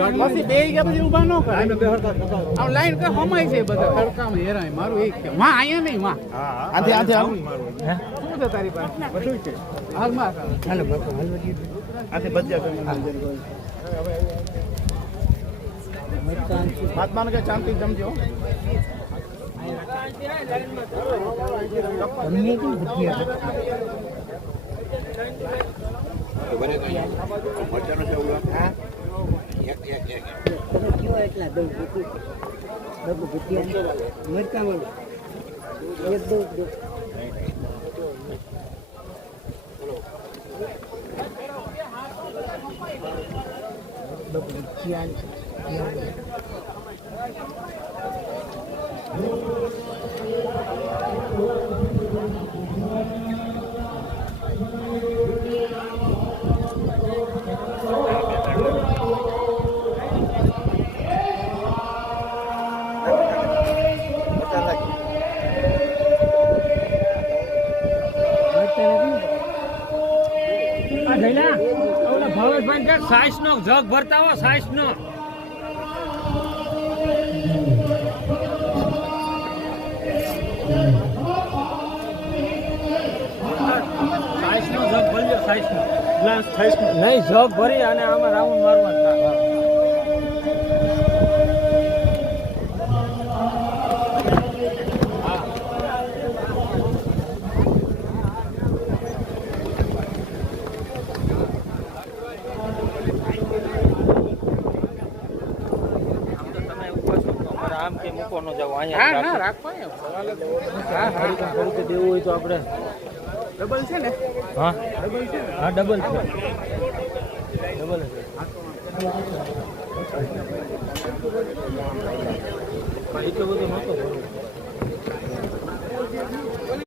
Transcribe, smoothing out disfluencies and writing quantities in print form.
પછી બે ગયા પછી ઊભા ન કરે આમ લાઈન કે હમાય છે બધા તડકામાં હેરાય મારું એક છે માં અહીંયા નહીં માં આથી આથી આવું શું છે તારી પાસે બધું છે હાલ માં હાલો બાપુ હાલ આથી બચ્યા મહાત્માને કે શાંતિ સમજો તમને કેમ ભૂખ્યા મરચાનો છે હા એક કેવો એટલા દઉં ભૂખ્યા મરચામાં એક દઉં સાઈસ નો જગ ભરતા હો સાઈસ નો જગ ભરજો સાઈસ નો ગ્લાસ સાઈસ નો નહીં જગ ભરી અને આમાં રાઉન્ડ મારવા આમ કે મૂકો ન જાવ અહીંયા ના રાખો હા હા દેવું હોય તો આપણે ડબલ છે ને હા ડબલ છે હા ડબલ છે ડબલ છે એટલું બધું નહોતો